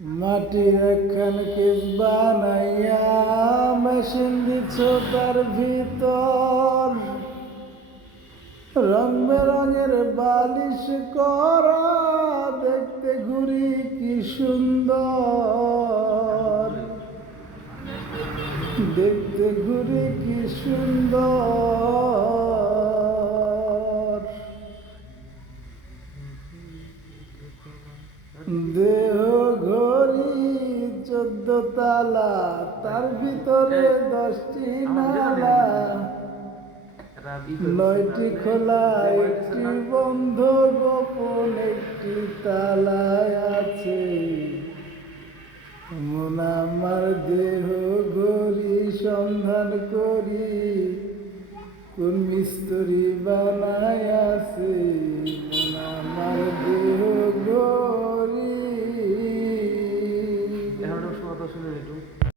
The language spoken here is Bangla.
মাটির একখান কেস বানাইয়া মেশিন দিচ্ছ তার ভিতর, রং বেরঙের বালিশ করা, দেখতে ঘুরি কি সুন্দর, দেখতে ঘুরি কি সুন্দর। দেহ ঘড়ি 14 তালা, তার ভিতরে 10টি নালা, 9টি খোলা, 1টি বন্ধ, গোপন 1টি তালায় আছে। মন আমার দেহ ঘড়ি সন্ধান করি, কোন মিস্ত্রি বানায় আছে। মন আমার দেহ ঘড়ি।